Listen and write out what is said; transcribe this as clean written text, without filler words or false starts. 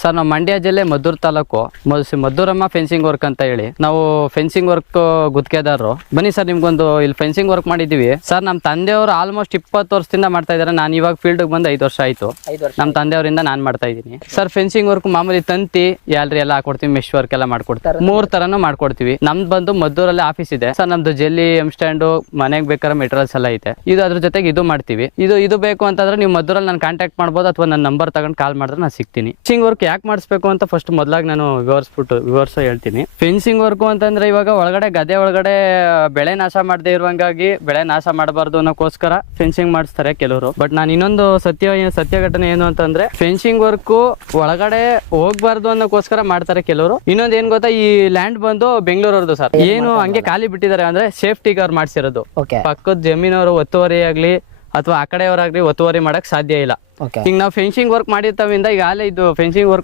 Sir ನಾವು ಮಂಡ್ಯ ಜಿಲ್ಲೆ Maddur taluk Madduramma fencing work ಅಂತ ಹೇಳಿ ನಾವು ಫೆನ್ಸಿಂಗ್ ವರ್ಕ್ ಗುತ್ತಿಗೆದಾರರು. ಬನ್ನಿ ಸರ್ ನಿಮ್ಗೊಂದು ಇಲ್ಲಿ ಫೆನ್ಸಿಂಗ್ ವರ್ಕ್ ಮಾಡಿದ್ದೀವಿ ಸರ್. ನಮ್ಮ ತಂದೆಯವರು ಆಲ್ಮೋಸ್ಟ್ 20 ವರ್ಷದಿಂದ ಮಾಡ್ತಾ ಇದ್ದಾರೆ. ನಾನು ಇವಾಗ ಫೀಲ್ಡ್ಗೆ ಬಂದು 5 ವರ್ಷ ಆಯಿತು. ನಮ್ಮ ತಂದೆಯವರಿಂದ ನಾನು ಮಾಡ್ತಾ ಇದ್ದೀನಿ ಸರ್. ಫೆನ್ಸಿಂಗ್ ವರ್ಕ್ ಮಾಮೂಲಿ ತಂತಿ ಯಾಲ್ರಿ ಎಲ್ಲ ಹಾಕೊಡ್ತೀವಿ, ಮೆಶ್ ವರ್ಕ್ ಎಲ್ಲ ಮಾಡ್ಕೊಡ್ತಾರೆ. 3 ಥರನೂ ಮಾಡ್ಕೊಡ್ತೀವಿ. ನಮ್ದು ಬಂದು ಮದ್ದೂರಲ್ಲಿ ಆಫೀಸ್ ಇದೆ ಸರ್. ನಮ್ದು ಜೆಲ್ಲಿ ಎಮ್ ಸ್ಟ್ಯಾಂಡು ಮನೆಗೆ ಬೇಕಾದ್ರೆ ಮೆಟೀರಿಯಲ್ಸ್ ಎಲ್ಲ ಐತೆ. ಇದು ಅದ್ರ ಜೊತೆಗೆ ಇದು ಮಾಡ್ತೀವಿ. ಇದು ಬೇಕು ಅಂತಂದ್ರೆ ನೀವು ಮದ್ದೂರಲ್ಲಿ ನಾನು ಕಾಂಟ್ಯಾಕ್ಟ್ ಮಾಡ್ಬೋದು, ಅಥವಾ ನನ್ನ ನಂಬರ್ ತಗೊಂಡು ಕಾಲ್ ಮಾಡಿದ್ರೆ ನಾನು ಸಿಗ್ತೀನಿ. ಫೆನ್ಸಿಂಗ್ ವರ್ಕ್ ಯಾಕೆ ಮಾಡಿಸ್ಬೇಕು ಅಂತ ಫಸ್ಟ್ ಮೊದಲಾಗಿ ನಾನು ವಿವರಿಸೋ ಹೇಳ್ತೀನಿ. ಫೆನ್ಸಿಂಗ್ ವರ್ಕ್ ಅಂತಂದ್ರೆ ಇವಾಗ ಒಳಗಡೆ ಗದ್ದೆ ಒಳಗಡೆ ಬೆಳೆ ನಾಶ ಮಾಡದೇ ಇರುವಂಗಾಗಿ ಬೆಳೆ ನಾಶ ಮಾಡಬಾರ್ದು ಅನ್ನೋಕ್ಕೋಸ್ಕರ ಫೆನ್ಸಿಂಗ್ ಮಾಡಿಸ್ತಾರೆ ಕೆಲವರು. ಬಟ್ ನಾನು ಇನ್ನೊಂದು ಸತ್ಯ ಘಟನೆ ಏನು ಅಂತಂದ್ರೆ ಫೆನ್ಸಿಂಗ್ ವರ್ಕ್ ಒಳಗಡೆ ಹೋಗ್ಬಾರ್ದು ಅನ್ನೋಕ್ಕೋಸ್ಕರ ಮಾಡ್ತಾರೆ ಕೆಲವರು. ಇನ್ನೊಂದು ಏನ್ ಗೊತ್ತಾ, ಈ ಲ್ಯಾಂಡ್ ಬಂದು ಬೆಂಗಳೂರವ್ರದ್ದು ಸರ್. ಏನು ಹಂಗೆ ಖಾಲಿ ಬಿಟ್ಟಿದ್ದಾರೆ ಅಂದ್ರೆ ಸೇಫ್ಟಿಗೆ ಅವ್ರು ಮಾಡ್ಸಿರೋದು. ಪಕ್ಕದ ಜಮೀನವರು ಒತ್ತುವರಿ ಆಗ್ಲಿ ಅಥವಾ ಆ ಕಡೆಯವರಾಗ್ಲಿ ಒತ್ತುವರಿ ಮಾಡಕ್ ಸಾಧ್ಯ ಇಲ್ಲ. ಈಗ ನಾವು ಫೆನ್ಸಿಂಗ್ ವರ್ಕ್ ಮಾಡಿರ್ತಾವಿಂದ ಈಗ ಅಲ್ಲೇ ಇದು ಫೆನ್ಸಿಂಗ್ ವರ್ಕ್